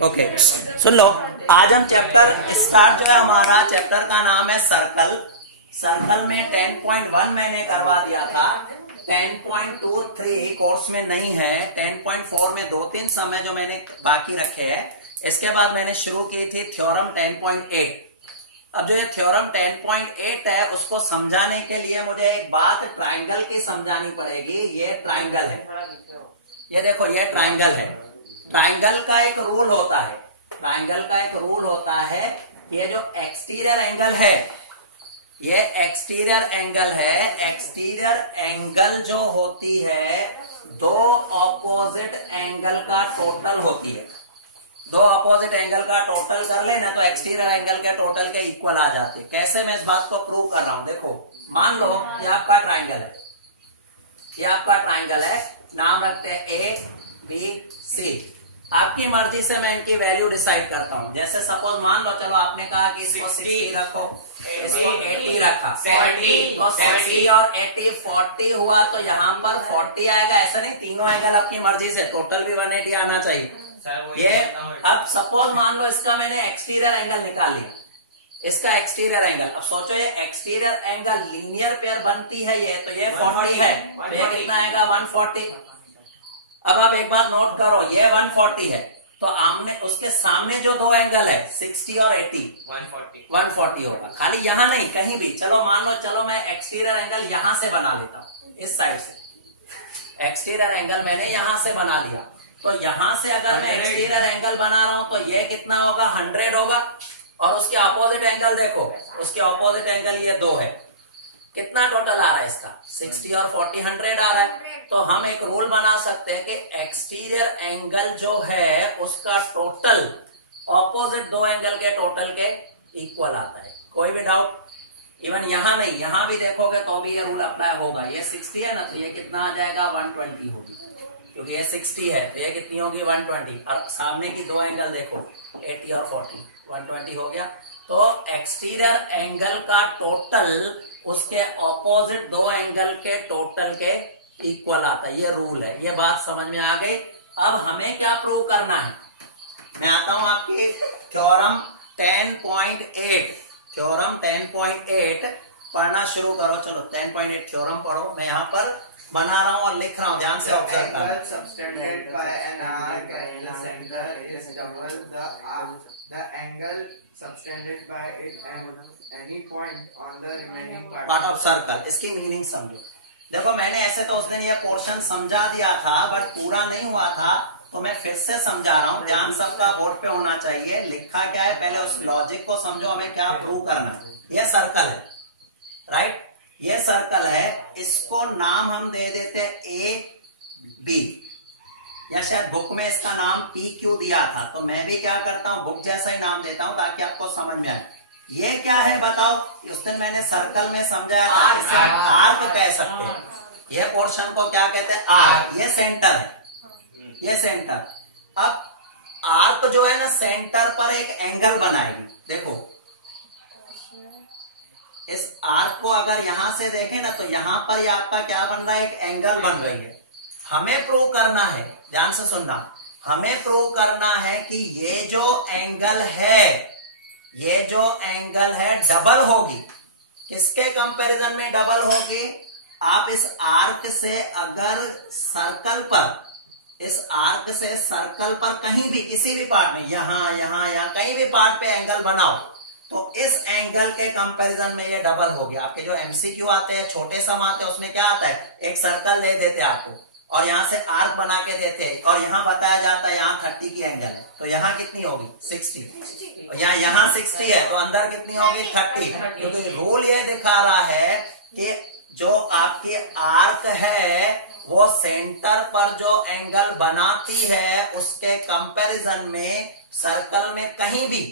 Okay सुन लो, आज हम chapter start जो है, हमारा चैप्टर का नाम है सर्कल। सर्कल में 10.1 मैंने करवा दिया था, 10.23 कोर्स में नहीं है, 10.4 में 2-3 समय जो मैंने बाकी रखे हैं। इसके बाद मैंने शुरू की थी थ्योरम 10.8। अब जो ये थ्योरम 10.8 है उसको समझाने के लिए मुझे एक बात ट्राइंगल की समझानी पड़ेगी। ये ट्राइंगल है, ये देखो ये ट्राइंगल है। ट्राइंगल का एक रूल होता है, ट्राइंगल का एक रूल होता है, ये जो एक्सटीरियर एंगल है, ये एक्सटीरियर एंगल है। एक्सटीरियर एंगल जो होती है दो ऑपोजिट एंगल का टोटल होती है। दो ऑपोजिट एंगल का टोटल कर लेना तो एक्सटीरियर एंगल के टोटल के इक्वल आ जाते हैं। कैसे मैं इस बात को प्रूव कर रहा हूं, देखो मान लो ये आपका ट्राइंगल है, ये आपका ट्राइंगल है, नाम रखते हैं ए बी सी। आपकी मर्जी से मैं इनकी वैल्यू डिसाइड करता हूं। जैसे सपोज मान लो, चलो आपने कहा कि इसको 60 रखो, इसको 80 रखा, 70 तो 60 और 80 40 हुआ, तो यहाँ पर 40 आएगा। ऐसा नहीं, तीनों एंगल आपकी मर्जी से, टोटल भी 180 आना चाहिए। ये अब सपोज मान लो इसका मैंने एक्सटीरियर एंगल निकाल लिया, इसका एक्सटीरियर एंगल। अब सोचो ये एक्सटीरियर एंगल लीनियर पेयर बनती है ये, तो ये 40 है, तो ये कितना आएगा 140। अब आप एक बात नोट करो, ये 140 है, तो आमने उसके सामने जो दो एंगल है 60 और 80 140 होगा। खाली यहां नहीं, कहीं भी। चलो मान लो, चलो मैं एक्सटीरियर एंगल यहां से बना लेता हूं, इस साइड से एक्सटीरियर एंगल मैंने यहां से बना लिया। तो यहां से अगर मैं एक्सटीरियर एंगल बना रहा हूं तो ये कितना होगा 100 होगा। और उसके ऑपोजिट एंगल देखो, उसके ऑपोजिट एंगल ये 2 है। कितना टोटल आ रहा है इसका 60 और 40 100 आ रहा है। तो हम एक रूल बना सकते हैं कि एक्सटीरियर एंगल जो है उसका टोटल ऑपोजिट दो एंगल के टोटल के इक्वल आता है। कोई भी डाउट? इवन यहां नहीं, यहां भी देखोगे तो भी ये रूल अप्लाई होगा। ये 60 है ना, तो ये कितना आ जाएगा 120 होगी, क्योंकि ये 60 है तो ये कितनी होगी 120। और सामने की दो एंगल देखो 80 और 40, 120 हो गया। तो एक्सटीरियर एंगल का टोटल उसके ऑपोजिट दो एंगल के टोटल के इक्वल आता है। ये रूल है, ये बात समझ में आ गई। अब हमें क्या प्रूव करना है, मैं आता हूं आपकी थ्योरम 10.8। थ्योरम 10.8 पढ़ना शुरू करो। चलो 10.8 थ्योरम पढ़ो। मैं यहाँ पर बना रहा हूँ और लिख रहा हूँ, ध्यान से ऑब्जर्व करना। पार्ट ऑफ सर्कल, इसकी मीनिंग समझो। देखो मैंने ऐसे तो उस दिन ये पोर्शन समझा दिया था, बट पूरा नहीं हुआ था, तो मैं फिर से समझा रहा हूँ। ध्यान सबका बोर्ड पे होना चाहिए। लिखा क्या है पहले उस लॉजिक को समझो, हमें क्या प्रूव करना है। ये सर्कल है, राइट, ये सर्कल है। इसको नाम हम दे देते हैं ए बी, या शायद बुक में इसका नाम पी क्यू दिया था, तो मैं भी क्या करता हूं बुक जैसा ही नाम देता हूं ताकि आपको समझ में आए। ये क्या है बताओ? उस दिन मैंने सर्कल में समझाया था, इसे आर्क कह सकते हैं। ये पोर्शन को क्या कहते हैं? आर्क। ये सेंटर है, ये सेंटर। अब आर्क जो है ना, सेंटर पर एक एंगल बनाएगी। देखो इस आर्क को अगर यहां से देखें ना, तो यहां पर ये आपका क्या बन रहा है, एक एंगल बन रही है। हमें प्रूव करना है, ध्यान से सुनना, हमें प्रूव करना है कि ये जो एंगल है, ये जो एंगल है डबल होगी। किसके कंपैरिजन में डबल होगी? आप इस आर्क से अगर सर्कल पर, इस आर्क से सर्कल पर कहीं भी किसी भी पार्ट में, यहां यहां कहीं भी पार्ट पे एंगल बनाओ, तो इस एंगल के कंपैरिजन में ये डबल हो गया। आपके जो एमसीक्यू आते हैं, छोटे सम आते हैं, उसमें क्या आता है, एक सर्कल दे देते आपको और यहां से आर्क बना के देते हैं, और यहां बताया जाता है यहाँ 30 की एंगल है, तो यहाँ कितनी होगी 60, और यहाँ 60 है तो अंदर कितनी होगी 30। क्योंकि रूल ये दिखा रहा है कि जो आपकी आर्क है वो सेंटर पर जो एंगल बनाती है उसके कंपैरिजन में सर्कल में कहीं भी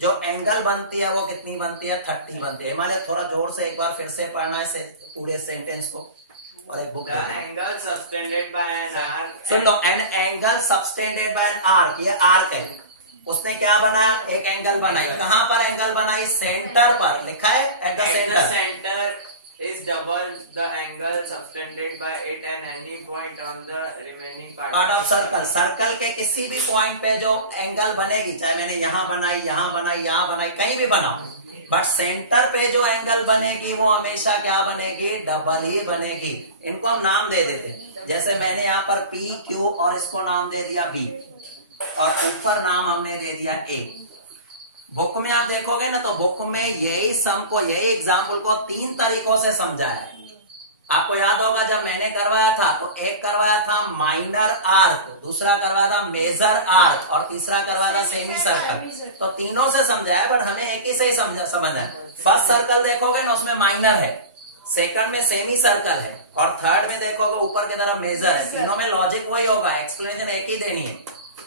जो एंगल बनती है वो कितनी बनती है 30 बनती है। हिमालय थोड़ा जोर से एक बार फिर से पढ़ना है इसे पूरे सेंटेंस को, और एक book angle subtended bye an arc. Soon low, an angle subtended bye an arc. ये आर्क है, उसने क्या बनाया, एक एंगल बनाई। कहां पर एंगल बनाई? सेंटर पर, लिखा है eight the centre. Centre is double the angle subtended by it and any point on the remaining part part of circle, circle के किसी भी पॉइंट पे जो एंगल बनेगी, चाहे मैंने यहां बनाई, यहां बनाई, यहां बनाई, कहीं भी बनाओ, बट सेंटर पे जो एंगल बनेगी वो हमेशा क्या बनेगी, डबल ही बनेगी। इनको हम नाम दे देते हैं, जैसे मैंने यहाँ पर पी क्यू और इसको नाम दे दिया बी, और ऊपर नाम हमने दे दिया ए। बुक में आप देखोगे ना, तो बुक में यही सम को, यही एग्जाम्पल को 3 तरीकों से समझाया है। आपको याद होगा जब मैंने करवाया था तो एक करवाया था माइनर आर्क, दूसरा करवाया था मेजर आर्क, और तीसरा करवाया था सेमी सर्कल। तो तीनों से समझाया, बट हमें एक ही से ही समझना है। फर्स्ट सर्कल देखोगे ना, उसमें माइनर है, सेकंड में सेमी सर्कल है, और थर्ड में देखोगे ऊपर की तरफ मेजर है। तीनों में लॉजिक वही होगा, एक्सप्लेनेशन एक ही देनी है,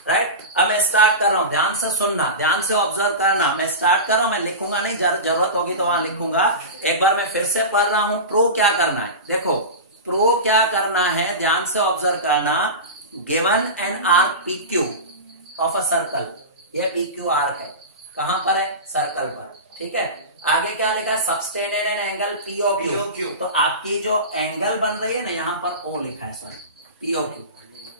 राइट। अब मैं स्टार्ट कर रहा हूं, ध्यान से सुनना, ध्यान से ऑब्जर्व करना। मैं स्टार्ट कर रहा हूं, मैं लिखूंगा नहीं, जरूरत होगी तो वहां लिखूंगा। एक बार मैं फिर से पढ़ रहा हूं। प्रूव क्या करना है, देखो प्रूव क्या करना है, ध्यान से ऑब्जर्व करना। Given an arc P Q of a circle, ये पी क्यू आर्क है, कहां पर है, सर्कल पर, ठीक है। आगे क्या लिखा है, subtended an angle PO Q. तो आपकी जो एंगल बन रही है ना, यहाँ पर ओ लिखा है, सॉरी पीओ क्यू,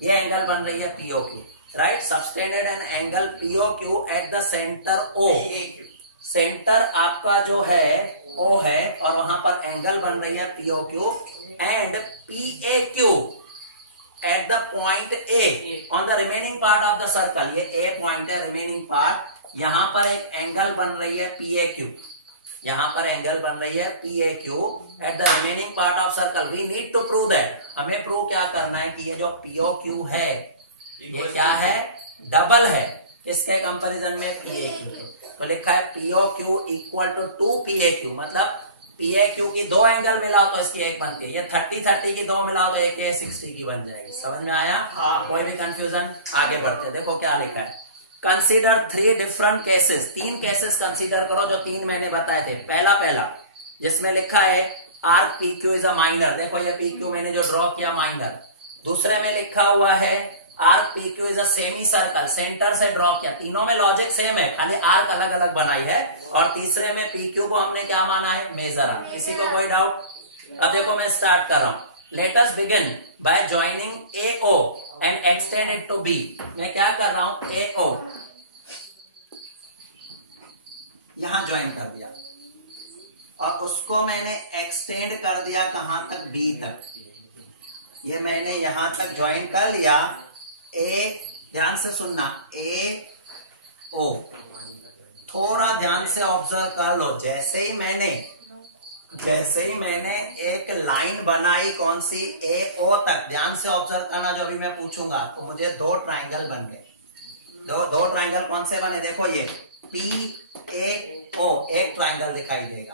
ये एंगल बन रही है PO Q, right. Subtended an angle PO Q at the centre O, centre आपका जो है ओ है, और वहां पर एंगल बन रही है PO Q, and P A Q at the point A on the remaining part of the circle. ये ए पॉइंट है, रिमेनिंग पार्ट, यहां पर एक एंगल बन रही है पी ए क्यू, यहां पर एंगल बन रही है P A Q at the remaining part of circle. We need to prove that, हमें प्रूव क्या करना है कि ये जो पीओ क्यू है ये क्या है, डबल है, किसके कंपैरिजन में, पी ए क्यू। तो लिखा है PO Q equal to 2 P A Q, मतलब पी ए क्यू की 2 एंगल मिलाओ तो इसकी एक बनती है, ये 30-30 की 2 मिलाओ तो एक 60 की बन जाएगी। समझ में आया? कोई भी कंफ्यूजन? आगे बढ़ते, देखो क्या लिखा है। Consider 3 different cases, 3 cases consider करो जो 3 मैंने बताए थे। पहला जिसमें लिखा है arc P Q is a minor, देखो ये पी क्यू मैंने जो ड्रॉ किया माइनर। दूसरे में लिखा हुआ है arc P Q is a semi circle, centre से ड्रॉ किया। तीनों में लॉजिक सेम है, खाली आर्क अलग अलग बनाई है। और तीसरे में पी क्यू को हमने क्या माना है, मेजर आर्क। किसी को कोई डाउट? अब देखो मैं स्टार्ट कर रहा हूं। Let us begin by joining A O and extend it to B. मैं क्या कर रहा हूं, ए ओ यहां ज्वाइन कर दिया, और उसको मैंने एक्सटेंड कर दिया कहां तक, बी तक। ये मैंने यहां तक ज्वाइन कर लिया। ए, ध्यान से सुनना, ए ओ, थोड़ा ध्यान से ऑब्जर्व कर लो। जैसे ही मैंने एक लाइन बनाई, कौन सी, ए ओ तक, ध्यान से ऑब्जर्व करना जो अभी मैं पूछूंगा। तो मुझे 2 ट्राइंगल बन गए। दो ट्राइंगल कौन से बने, देखो ये पी ए ओ, एक ट्राइंगल दिखाई देगा,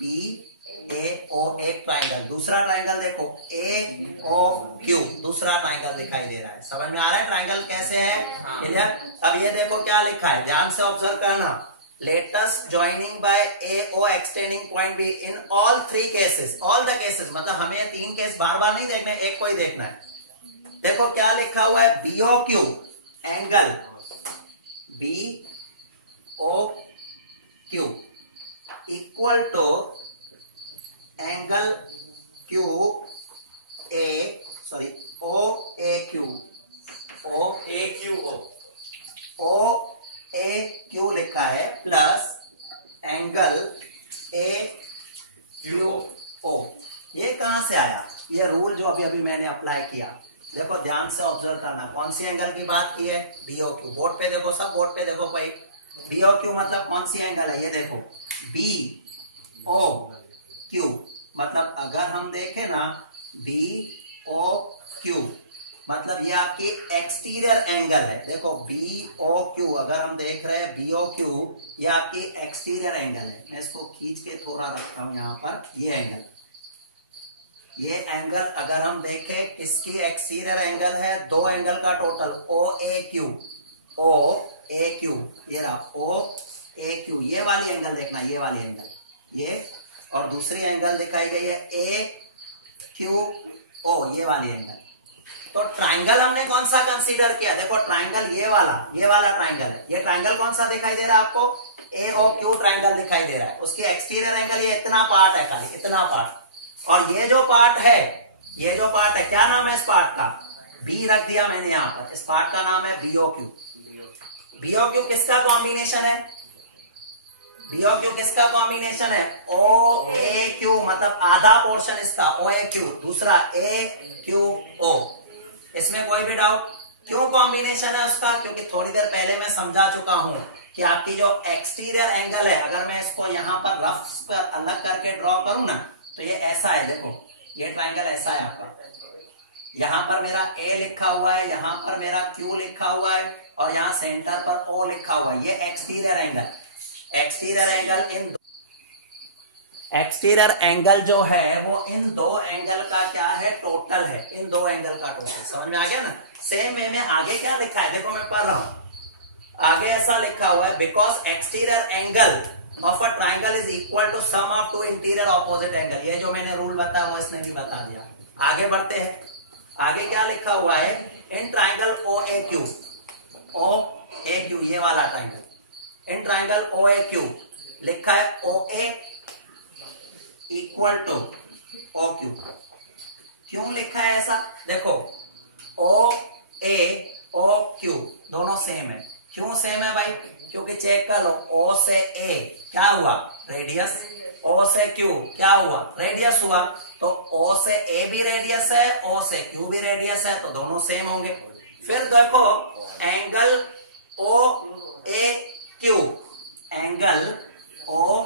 पी ए ओ एक ट्राइंगल। दूसरा ट्राइंगल देखो ए ओ क्यू, दूसरा ट्राइंगल दिखाई दे रहा है। समझ में आ रहा है ट्राइंगल कैसे है, क्लियर? अब ये देखो क्या लिखा है, ध्यान से ऑब्जर्व करना। Let's joining by A O extending point B in all 3 cases, all the cases, मतलब हमें 3 केस बार बार नहीं देखना, एक को ही देखना है। देखो क्या लिखा हुआ है, B O Q angle B O Q equal to angle Q A, sorry O A Q, O A Q O A Q लिखा है, plus angle A Q O. ये कहां से आया, ये रूल जो अभी अभी मैंने अप्लाई किया। देखो ध्यान से ऑब्जर्व करना, कौन सी एंगल की बात की है, बीओ क्यू। बोर्ड पे देखो, सब बोर्ड पे देखो भाई, बीओ क्यू मतलब कौन सी एंगल है, ये देखो बी ओ क्यू, मतलब अगर हम देखें ना बी ओ क्यू, मतलब ये आपकी एक्सटीरियर एंगल है। देखो बी ओ क्यू, अगर हम देख रहे हैं बी ओ क्यू, ये आपकी एक्सटीरियर एंगल है। मैं इसको खींच के थोड़ा रखता हूं यहाँ पर, ये एंगल अगर हम देखें किसकी एक्सटीरियर एंगल है, 2 एंगल का total, O A Q, O A Q, ये रहा ओ ए क्यू। ये वाली एंगल देखना, ये वाली एंगल, ये, और दूसरी एंगल दिखाई गई है ए क्यू ओ, ये वाली एंगल। तो ट्राइंगल हमने कौन सा कंसीडर किया, देखो ट्राइंगल ये वाला ट्राइंगल है। ये ट्राइंगल कौन सा दिखाई दे रहा है आपको, ए ओ क्यू ट्राइंगल दिखाई दे रहा है। उसकी एक्सटीरियर एंगल ये इतना पार्ट है, खाली इतना पार्ट। और ये जो पार्ट है क्या नाम है इस पार्ट का, बी रख दिया मैंने यहाँ पर, इस पार्ट का नाम है बीओक्यू। बीओक्यू किसका कॉम्बिनेशन है? बीओक्यू किसका कॉम्बिनेशन है? ओ ए क्यू, मतलब आधा पोर्शन इसका ओ ए क्यू, दूसरा ए क्यू ओ। इसमें कोई भी डाउट? क्यों कॉम्बिनेशन है उसका? क्योंकि थोड़ी देर पहले मैं समझा चुका हूं कि आपकी जो एक्सटीरियर एंगल है, अगर मैं इसको यहां पर रफ पर अलग करके ड्रॉ करूं ना, तो ये ऐसा है, देखो ये ट्राइंगल ऐसा है आपका, यहां पर मेरा ए लिखा हुआ है, यहां पर मेरा क्यू लिखा हुआ है, और यहां सेंटर पर ओ लिखा हुआ है। ये exterior angle, exterior angle exterior angle जो है वो इन दो एंगल का क्या है? टोटल है, इन दो एंगल का टोटल। समझ में आ गया ना? सेम वे में आगे क्या लिखा है, देखो मैं पढ़ रहा हूं, आगे ऐसा लिखा हुआ है, because exterior angle of a triangle is equal to sum of two interior opposite angle. ये जो मैंने रूल बताया हुआ इसने भी बता दिया। आगे बढ़ते हैं, आगे क्या लिखा हुआ है? In triangle O A Q, O A Q, ये वाला triangle, in triangle O A Q लिखा है O A equal to O Q. क्यों लिखा है ऐसा? देखो ओ ए ओ क्यू दोनों सेम है। क्यों सेम है भाई? क्योंकि चेक कर लो, ओ से ए क्या हुआ? रेडियस। ओ से क्यू क्या हुआ? रेडियस हुआ। तो ओ से ए भी रेडियस है, ओ से क्यू भी रेडियस है, तो दोनों सेम होंगे। फिर देखो angle O A Q, angle O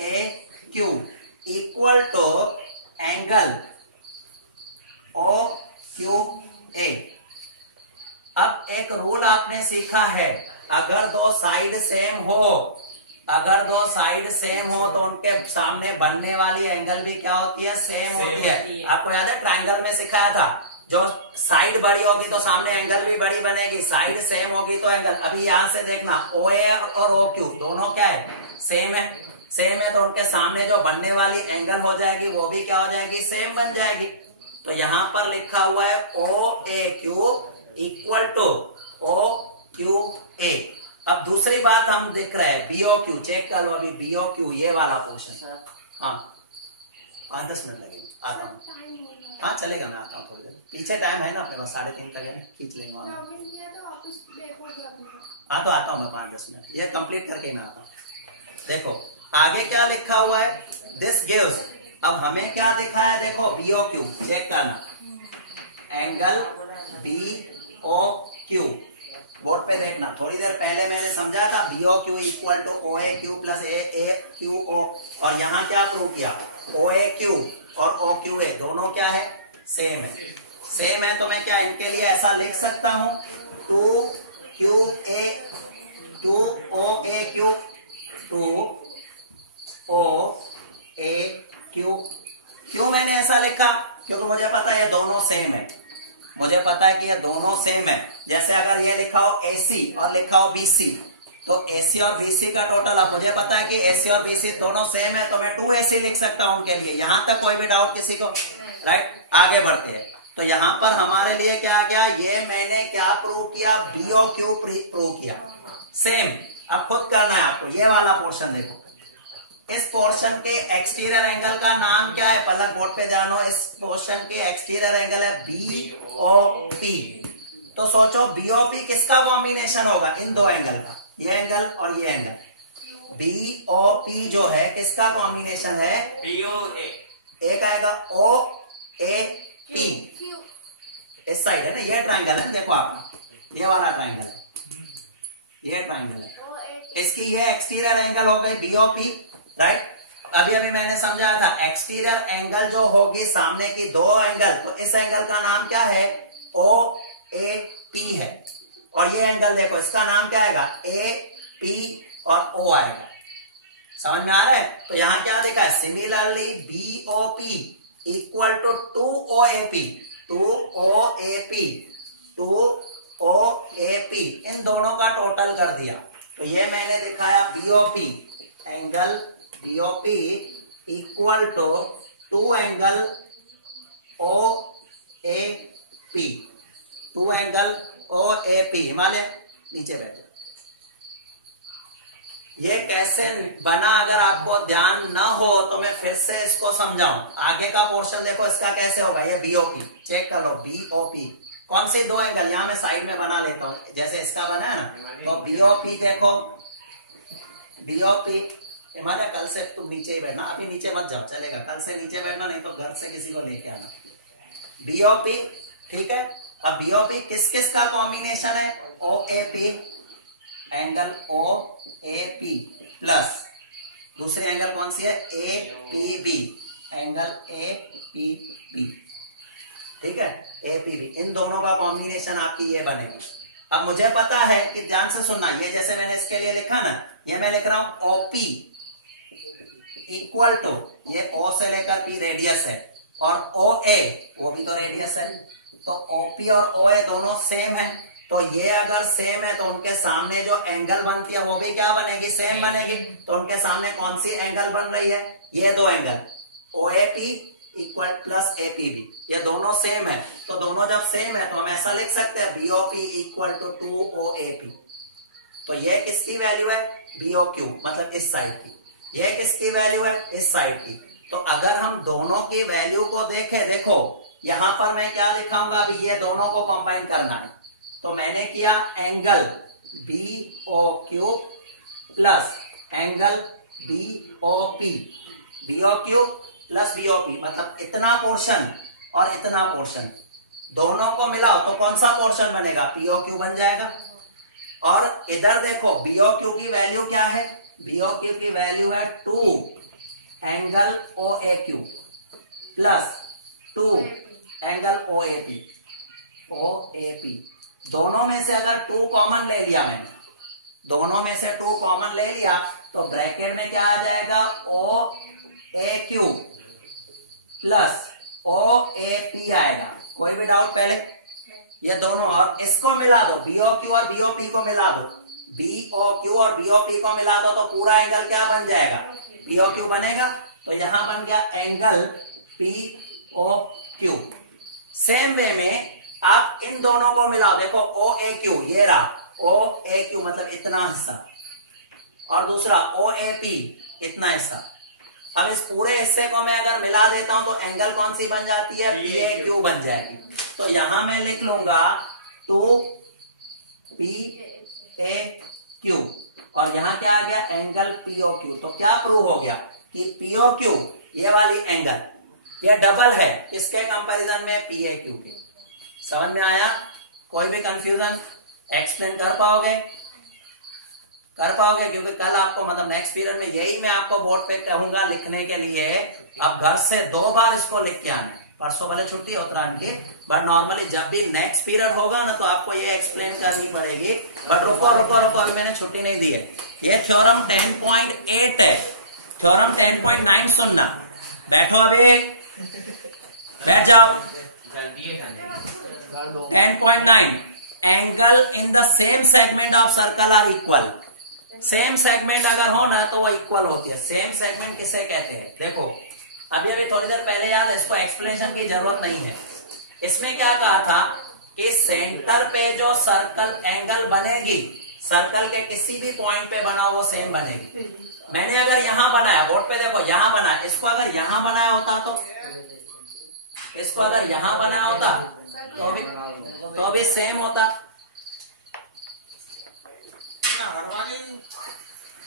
A Q equal to angle O Q A. अब एक रूल आपने सीखा है, अगर दो साइड सेम हो, अगर दो साइड सेम हो तो उनके सामने बनने वाली एंगल भी क्या होती है? सेम होती है। आपको याद है ट्राइंगल में सिखाया था, जो साइड बड़ी होगी तो सामने एंगल भी बड़ी बनेगी, साइड सेम होगी तो एंगल। अभी यहां से देखना, ओ ए और ओ क्यू दोनों क्या है? सेम है। सेम है तो उनके सामने जो बनने वाली एंगल हो जाएगी वो भी क्या हो जाएगी? सेम बन जाएगी। तो यहां पर लिखा हुआ है O A Q equal to O Q A. अब दूसरी बात हम देख रहे हैं बीओ क्यू, चेक कर लो अभी बीओ क्यू ये वाला पोर्शन। हाँ 5-10 मिनट लगेंगे, आता हूँ। हाँ चलेगा, मैं आता हूँ थोड़ी देर, पीछे टाइम है ना अपने पास, 3:30 तक है, खींच लेंगे वहां। हाँ तो आता हूँ मैं 5-10 मिनट, ये कंप्लीट करके मैं आता हूँ। देखो आगे क्या लिखा हुआ है? दिस गिव्स, अब हमें क्या दिखा है? देखो बीओ क्यू, चेक करना, angle B O Q, board पे देखना। थोड़ी देर पहले मैंने समझा था B O Q equal to O A Q plus A Q O, और यहाँ क्या प्रूव किया? ओ ए क्यू और ओ क्यू ए दोनों क्या है? सेम है। सेम है तो मैं क्या इनके लिए ऐसा लिख सकता हूं, 2 Q A 2 O A Q 2 O A Q. क्यों मैंने ऐसा लिखा? क्योंकि मुझे पता है ये दोनों सेम है, मुझे पता है कि ये दोनों सेम है। जैसे अगर ये लिखा हो AC और लिखा हो BC, तो AC और BC का टोटल, अब मुझे पता है कि AC और BC दोनों सेम है, तो मैं 2AC लिख सकता हूं उनके लिए। यहां तक कोई भी डाउट किसी को? राइट, आगे बढ़ते हैं। तो यहां पर हमारे लिए क्या आ गया? ये मैंने क्या प्रूव किया? BOQ प्रूव किया, सेम। अब खुद करना है आपको, ये वाला पोर्शन देखो, इस पोर्शन के एक्सटीरियर एंगल का नाम क्या है? पलक बोर्ड पे ध्यान हो, इस पोर्शन के एक्सटीरियर एंगल है BOP। तो सोचो BOP किसका कॉम्बिनेशन होगा? इन दो एंगल का, ये एंगल और ये एंगल। BOP जो है किसका कॉम्बिनेशन है? POA। एक आएगा OAP, इस साइड है ना, ये ट्राइंगल है, देखो आप ये वाला ट्राइंगल है, ये ट्राइंगल है, इसकी ये एक्सटीरियर एंगल हो गई BOP। राइट, अभी अभी मैंने समझाया था एक्सटीरियर एंगल जो होगी सामने की दो एंगल, तो इस एंगल का नाम क्या है? OAP है। और ये एंगल देखो, इसका नाम क्या आएगा? AP और O आएगा। समझ में आ रहा है? तो यहां क्या देखा है? Similarly BOP equal to 2OAP 2OAP, इन दोनों का टोटल कर दिया। तो ये मैंने दिखाया BOP, angle BOP equal to 2 angle OAP, 2 angle OAP। Himalaya नीचे बैठे, ये कैसे बना? अगर आपको ध्यान न हो तो मैं फिर से इसको समझाऊं। आगे का पोर्शन देखो, इसका कैसे होगा? ये BOP, चेक कर लो, BOP कौन से दो एंगल, यहां मैं साइड में बना लेता हूं, जैसे इसका बना है ना, तो बीओपी देखो, बीओपी हिमालय कल से तुम नीचे ही बैठना, अभी नीचे मत जाओ, चलेगा, कल से नीचे बैठना, नहीं तो घर से किसी को लेके आना। बीओपी, ठीक है। अब बीओपी किस किस का कॉम्बिनेशन है, ओएपी, एंगल ओएपी प्लस दूसरी एंगल कौन सी है, एपीबी, एंगल एपीबी, ठीक है, एपीबी, इन दोनों का कॉम्बिनेशन आपकी ये बनेगा। अब मुझे पता है कि ध्यान से सुनना, ये जैसे मैंने इसके लिए लिखा ना, ये मैं लिख रहा हूं ओपी इक्वल टू, ये ओ से लेकर पी रेडियस है, और ओ ए वो भी तो रेडियस है, तो ओपी और ओ ए दोनों सेम है, तो ये अगर सेम है तो उनके सामने जो एंगल बनती है वो भी क्या बनेगी, सेम बनेगी। तो उनके सामने कौन सी एंगल बन रही है, ये दो एंगल ओएपी इक्वल प्लस एपीबी, ये दोनों सेम है, तो दोनों जब सेम है तो हम ऐसा लिख सकते हैं बीओपी इक्वल टू 2OAP। तो ये किसकी वैल्यू है, बीओक्यू, मतलब इस साइड की, ये किसकी वैल्यू है, इस साइड की। तो अगर हम दोनों की वैल्यू को देखें, देखो यहां पर मैं क्या दिखाऊंगा, अभी ये दोनों को कंबाइन करना है, तो मैंने किया angle BOQ plus angle BOP, BOQ plus BOP, मतलब इतना पोर्शन और इतना पोर्शन दोनों को मिलाओ तो कौन सा पोर्शन बनेगा, पीओक्यू बन जाएगा। और इधर देखो बीओक्यू की वैल्यू क्या है, बीओक्यू की वैल्यू है 2 एंगल ओएक्यू प्लस 2 एंगल ओएपी, ओएपी, दोनों में से अगर 2 कॉमन ले लिया मैंने, दोनों में से 2 कॉमन ले लिया तो ब्रैकेट में क्या आ जाएगा, O A Q plus O A P आएगा। कोई भी डाउट पहले, ये दोनों, और इसको मिला दो, बीओक्यू और बीओपी को मिला दो, बीओक्यू और बीओपी को मिला दो तो पूरा एंगल क्या बन जाएगा, पीओक्यू बनेगा। तो यहां बन गया एंगल पीओक्यू। सेम वे में आप इन दोनों को मिलाओ, देखो ओ ए क्यू, ये रहा ओ ए क्यू, मतलब इतना हिस्सा, और दूसरा ओ ए पी, इतना हिस्सा। अब इस पूरे हिस्से को मैं अगर मिला देता हूं तो एंगल कौन सी बन जाती है, पी ए क्यू बन जाएगी। तो यहां मैं लिख लूंगा 2 PAQ, और यहां क्या आ गया, एंगल पीओक्यू। तो क्या प्रूव हो गया कि पीओक्यू ये वाली एंगल ये डबल है, किसके कंपैरिजन में, पीएक्यू के। समझ में आया, कोई भी कंफ्यूजन एक्सप्लेन कर पाओगे, कर पाओगे, क्योंकि कल आपको मतलब नेक्स्ट पीरियड में यही मैं आपको बोर्ड पे कहूंगा लिखने के लिए। अब घर से 2 बार इसको लिख के आना, परसों भले छुट्टी है उत्तरायण की, बट नॉर्मली जब भी नेक्स्ट पीरियड होगा ना तो आपको ये एक्सप्लेन करनी पड़ेगी। बट रुको रुको रुको, अभी मैंने छुट्टी नहीं दी है। ये थ्योरम 10.8 है, थ्योरम 10.9 सुनना। बैठो अभी, बैठ जाओ। 10.9 angle in the same segment of circle are equal. Same segment अगर हो ना तो वो इक्वल होती है। सेम सेगमेंट किसे कहते हैं, देखो अभी अभी थोड़ी देर पहले याद है, इसको एक्सप्लेनेशन की जरूरत नहीं है। इसमें क्या कहा था कि सेंटर पे जो सर्कल एंगल बनेगी, सर्कल के किसी भी पॉइंट पे बना वो सेम बनेगी। मैंने अगर यहां बनाया, बोर्ड पे देखो यहां बना, इसको अगर यहां बनाया होता तो, इसको अगर यहां बनाया होता तो भी सेम होता।